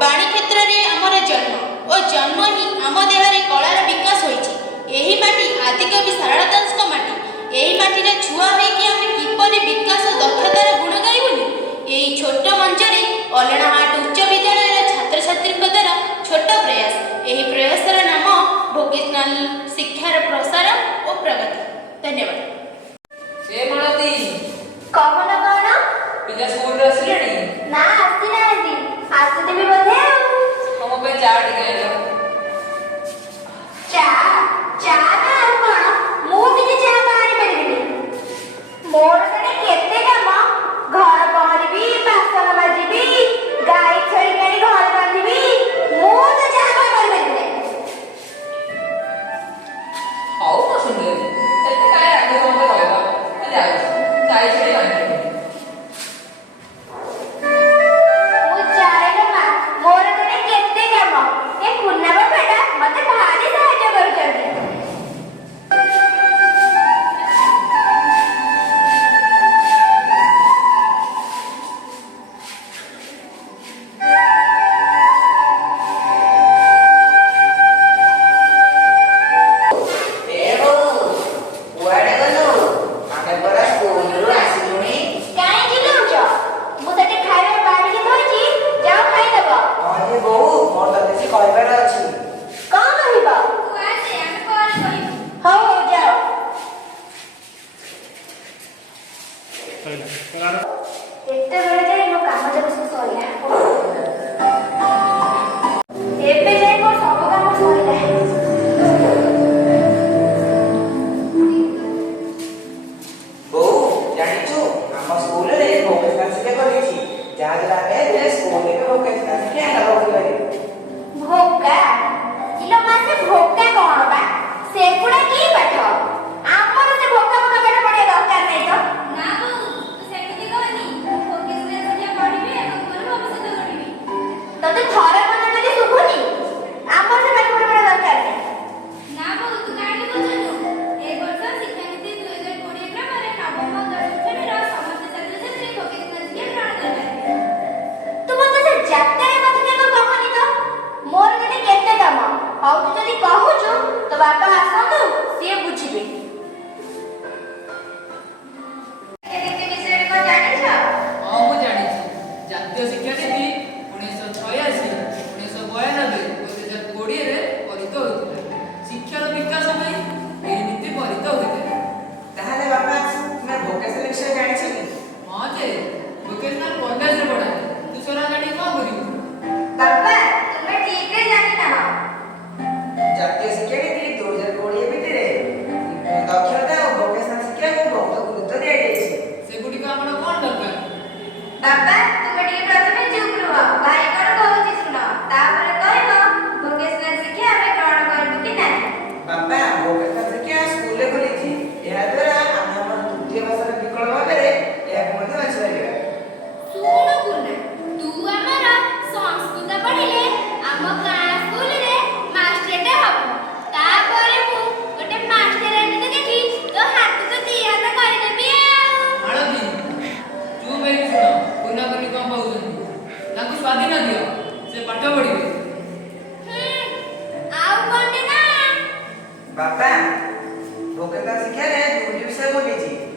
बाणी क्षेत्र में आमर जन्म और जन्म ही आम देह कलार विकास होती। यही माटी आदिकवि सारला दास माटी। यही माटी छुआ होगी आम किपर विकास दक्षतार गुण गाइबुनि। यही छोट मंचर अलणाहाट उच्च विद्यालय छात्र छात्री द्वारा छोट प्रयास। यही प्रयासर नाम वोकेशनल शिक्षार प्रसार और प्रगति। धन्यवाद। कौन कौन पिला स्कूल आसिलेनी ना आसी नांदी आसीदेबी बोधे हम पे चाट गए चा चा ना कौन मु निजे चा बाहरी परिबिनी मोर कने केते काम घर पहरबी बासन माजिबी गाई छेड़ी गाड़ी घर बांधिबी मु तो चा परिबिनी हाउ को सुनले एते काय आगे हम कहबा मैं जाई गाई छेड़ी बांधि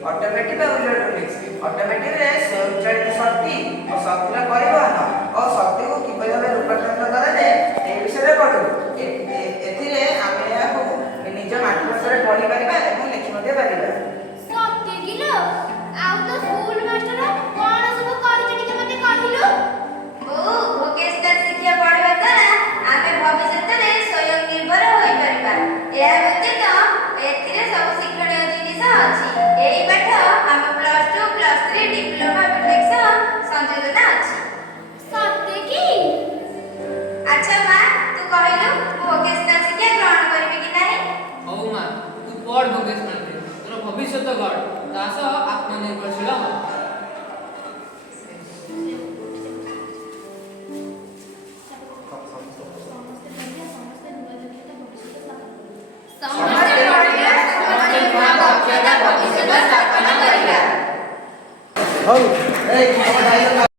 ऑटोमेटिक और इलेक्ट्रॉनिक्स ऑटोमेटिक रे स्वयंचालित शक्ति और शक्ति परिवहन और शक्ति को किपरि भाबे रूपांतरण करा जाए ए विषय पढु एथिरे आमे याको निज मातृभाषा रे पढि परिबा एवं लिखि मध्ये परिबा सत्य किलो आउ तो स्कूल मास्टर कोन सब करि टिके मते कहिलो ओ भोकेशनल शिक्षा पढिबा द्वारा आमे भविष्य रे स्वयं निर्भर होई परिबा या व्यतीत एथिरे सब शिक्षण जिनिस अछि एई पाठ हम +2 +3 डिप्लोमा बिटेक संयोजन अछि सत्य की अच्छा मां तू कहिलो भोकेशनल शिक्षा ग्रहण करबी कि नाही हौ मां तू पढ़ भोकेशनल रे तोर भविष्य तो गढ़ दास आत्मनिर्भरशील हो हौ